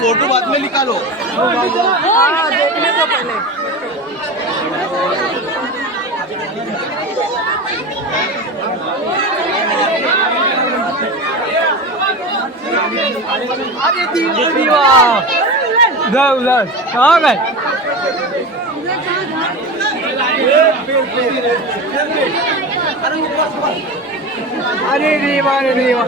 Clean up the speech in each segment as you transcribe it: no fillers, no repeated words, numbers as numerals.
Photo बाद में निकालो। देखने तो पहले उधर उधर कहाँ गए? अरे देवा, अरे देवा।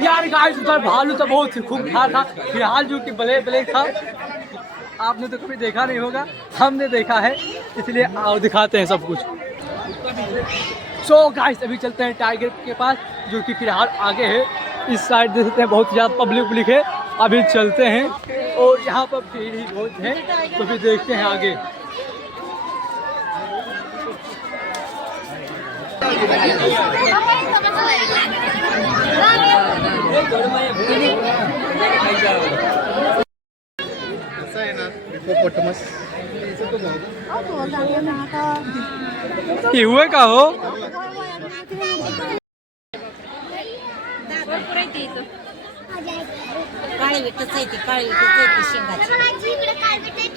यार गाइस, उधर भालू तो बहुत खूब खा था। फिलहाल जो कि ब्लैक था, आपने तो कभी देखा नहीं होगा, हमने देखा है, इसलिए आओ दिखाते हैं सब कुछ। सो गाइस, अभी चलते हैं टाइगर के पास, जो कि फिलहाल आगे है। इस साइड देख सकते हैं बहुत ज़्यादा पब्लिक है। अभी चलते हैं, और यहाँ पर भीड़ ही बहुत है, तो फिर देखते हैं आगे। हुए का हो काळी विठ्ठल काळी विठ्ठल शेंगाची